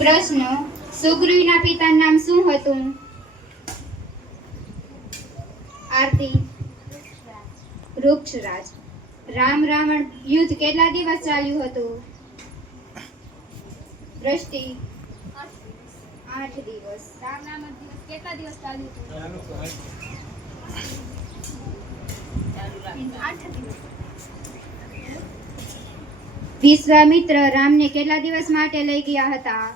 પ્રશ્ન: સુગ્રીવના પિતાનું નામ શું હતું? આરતી: વૃક્ષરાજ. રામ રાવણ યુદ્ધ કેટલા દિવસ ચાલ્યું હતું? દ્રષ્ટિ: 8 દિવસ. રામ નામક દિવસ કેટલા દિવસ ચાલ્યું હતું? 8 દિવસ. વિશ્વામિત્ર રામને કેટલા દિવસ માટે લઈ ગયા હતા?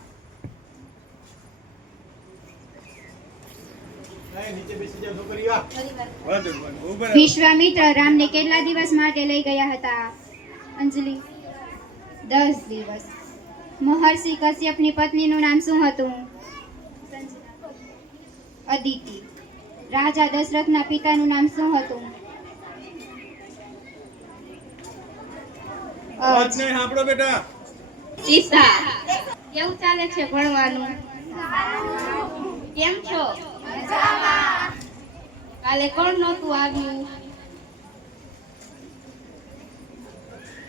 વિશ્વામિત્ર રામને કેટલા દિવસ માટે લઈ ગયા હતા? અંજલિ: 10 દિવસ. મહર્ષિ કશ્યપની પત્નીનું નામ શું હતું? અદિતિ. રાજા દશરથના પિતાનું નામ શું હતું? સાંભળો બેટા. સીતા. કેવું ચાલે છે ભણવાનું? કેમ છો? કાલે કોણ નહોતું આવ્યું?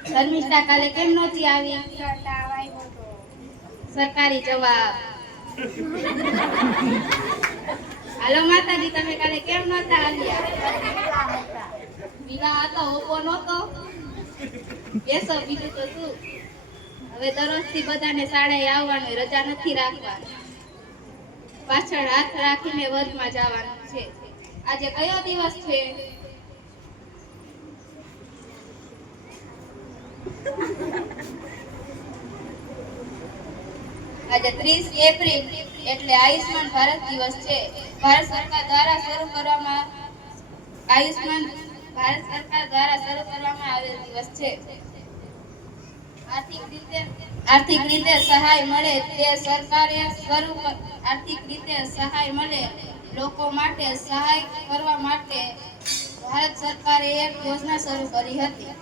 ધર્મિષ્ઠા કાલે કેમ નહોતી આવી? સરકારી જવાબ. હાલો માતાજી, તમે કાલે કેમ નહોતા આવ્યા? વિવાહ હતો, ઓપો નહોતો. બેસો, બીજું તો શું. હવે દરરોજથી બધાને શાળાએ આવવાનું, રજા નથી રાખવાની. પાછળ હાથ રાખીને વર્ગમાં જવાનું છે. આજે કયો દિવસ છે? આજે 30 એપ્રિલ એટલે આયુષ્માન ભારત દિવસ છે. ભારત સરકાર દ્વારા શરૂ કરવામાં આવેલ દિવસ છે. આર્થિક રીતે સહાય મળે તે સરકારે આર્થિક રીતે સહાય મળે લોકો માટે સહાય કરવા માટે ભારત સરકારે એક યોજના શરૂ કરી હતી.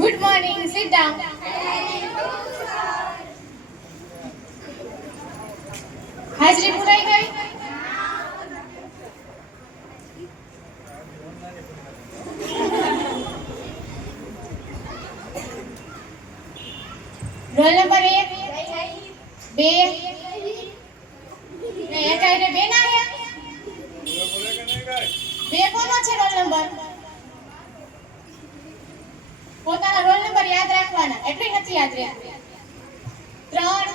Good morning. Sit down. હાજરી પુરાઈ ગઈ? રોલ નંબર 1 2 ને એકાઈને 2 ના આયા? 2 કોનો છે રોલ નંબર? પોતાના રોલ નંબર યાદ રાખવાના. એટલી નથી યાદ રહેતું. 3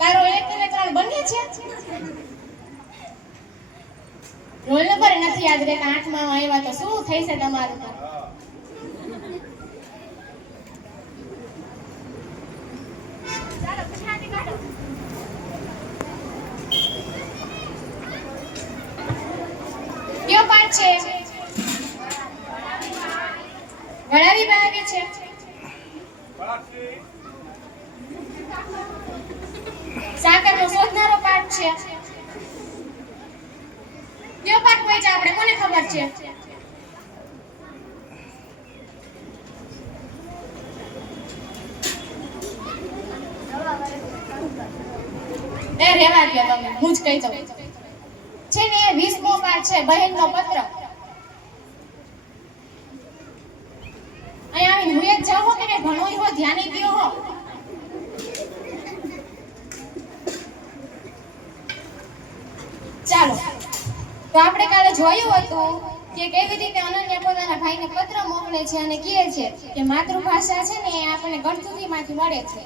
તારો 1 અને 3 બંને છે? રોલ નંબર નથી યાદ રહેતા. 8માં આવ્યા તો શું થઈ છે તમારું? કયો પાઠ છે? વડાવી બનાવી છે. સાકરનો શોધનારો પાઠ છે. કયો પાઠ હોય છે આપણે કોને ખબર છે? એ રેવા દો તમે, હું જ કહી દઉં. છે ને 20મો પાઠ છે, બહેનનો પત્ર. અહીંયા આવીને હું જ જાઉં કે ભણો હો, ધ્યાને દ્યો હો. ચાલો, તો આપણે કાલે જોયું હતું કે કેવી રીતે અનન્યા પોતાના ભાઈને પત્ર મોકલે છે અને કહે છે કે માતૃભાષા છે ને એ આપણને ગળથૂથીમાંથી મળે છે.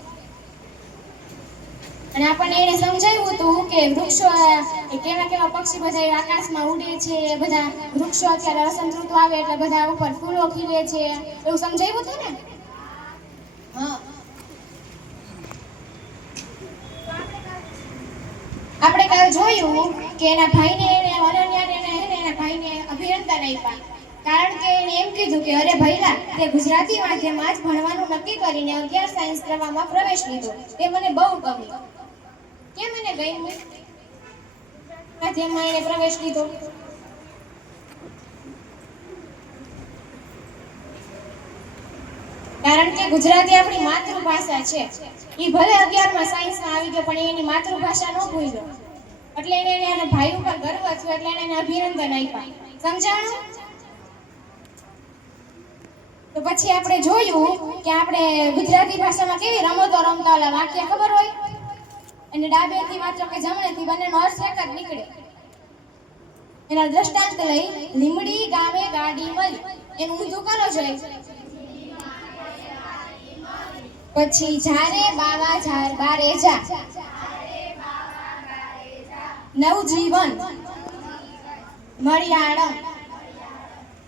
અને આપણને એને સમજાવ્યું હતું કે વૃક્ષો કેવા કેવા પક્ષી બધા આકાશમાં ઉડે છે, બધા વૃક્ષો અત્યારે વસંત ઋતુ આવે એટલે બધા ઉપર ફૂલો ખીલે છે, એવું સમજાવ્યું હતું ને? હા, આપણે કાલે જોયું કે એના ભાઈને અનન્યાને એના ભાઈને અભિનંદન આપ્યા. કારણ કે એને એમ કીધું કે અરે ભઈલા, તે ગુજરાતી માધ્યમમાં જ ભણવાનું નક્કી કરીને 11 સાયન્સ પ્રવાહમાં પ્રવેશ લીધો. તે મને બહુ ગમ્યું. કેમ એને ગમ્યું? માધ્યમમાં એને પ્રવેશ લીધો. કારણ કે ગુજરાતી આપણી માતૃભાષા છે. એ ભલે 11માં સાયન્સમાં આવી ગયો પણ એની માતૃભાષા ન ભૂલ્યો. એટલે એને એના ભાઈ ઉપર ગર્વ થયો એટલે એને અભિનંદન આપ્યા. સમજાણું? તો પછી આપણે જોયું કે આપણે ગુજરાતી ભાષામાં કેવી રમતો રમતા, ઓલા વાક્ય ખબર હોય, અને ડાબેથી માત્ર કે જમણેથી બંનેનો અર્થ એક જ નીકળે. એના દ્રષ્ટાંત લઈ લીમડી ગામે ગાડી મળી, એનું ઊંધું કરો જોઈએ. પછી જારે બાવા જાર બારે જા, નવજીવન મળ્યાળમ.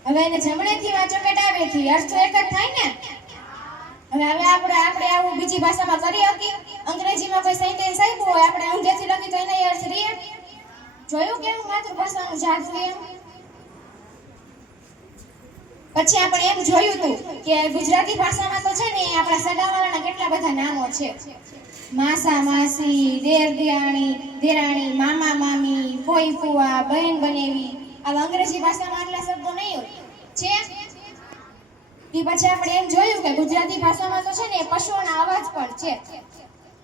હવે એને જમણેથી વાંચો કે ડાબેથી, અર્થ એક જ થાય ને. હવે આપણે આવું બીજી ભાષામાં કરી શકીએ? અંગ્રેજીમાં કોઈ સેન્ટેન્સ આપ્યું હોય, આપણે ઊંધેથી લખી તો એનો અર્થ રીએ. જોયું કેવું માતૃભાષાનું જાદુ એમ. પછી આપણે એમ જોયું હતું કે ગુજરાતી ભાષામાં તો છે ને આપણા સગાવાળાના કેટલા બધા નામો છે. માસા માસી, દેર દિયાણી, દેરાણી, મામા મામી, ફોઈ ફુવા, બહેન બનેવી. આવા અંગ્રેજી ભાષામાં આટલા શબ્દો નહીં હોય છે. એ પછી આપણે એમ જોયું કે ગુજરાતી ભાષામાં તો છે ને પશુઓના અવાજ પણ છે.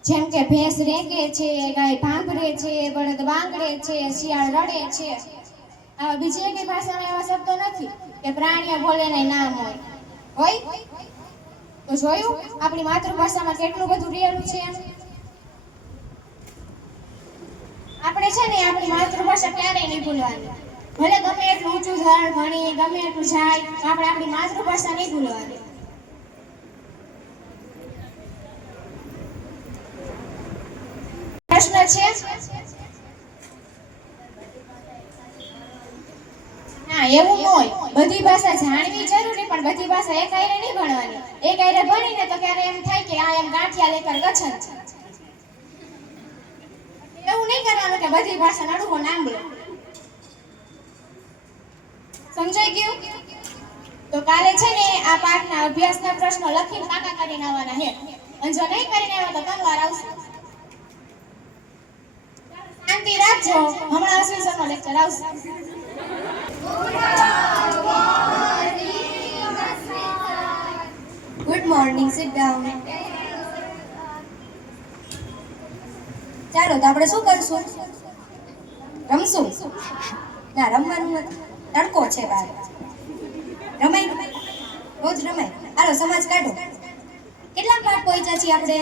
જેમ કે ભેંસ રેંગે છે, ગાય ભાંભરે છે, બળદ બાંગડે છે, શિયાળ રડે છે. આવા બીજી એકેય ભાષામાં એવા શબ્દો નથી કે પ્રાણીઓ બોલે ને નામ હોય. તો જોયું આપણી માતૃભાષામાં કેટલું બધું રહેલું છે. આપણે છે ને આપણી માતૃભાષા ક્યારેય નહીં ભૂલવાની. ભલે ગમે એટલું ઊંચું ધોરણ ભણી, ગમે એટલું જાય, આપણે આપણી માતૃભાષા નહીં ભૂલવાની. પ્રશ્ન છે? ના, એવું ન હોય. બધી ભાષા જાણવી જરૂરી, પણ બધી ભાષા એક આયરે નહીં ભણવાની. એક આયરે ભણીને તો ક્યારે એમ થાય કે આ એમ ગાંઠિયા લેકર ગછન છે. એવું નહીં કરવાનું કે બધી ભાષા નડું નામ લે. સમજાઈ ગયું? તો કાલે છે ને આ પાઠના અભ્યાસના પ્રશ્નો લખીને પાકા કરીને આવવાના છે. અને જો નહીં કરીને આવ્યા તો કંવાર આવશે. શાંતિ રાખજો, હમણાં અશ્વિન લેક્ચર આવશે. Good morning, sit down. ચાલો તો આપણે શું કરશું? રમશું? ના, રમવાનું નથી. તડકો છે બહાર. રમાય? રોજ રમાય. હાલો સમાજ કાઢો. કેટલા પાઠ પહોંચ્યા છીએ આપણે?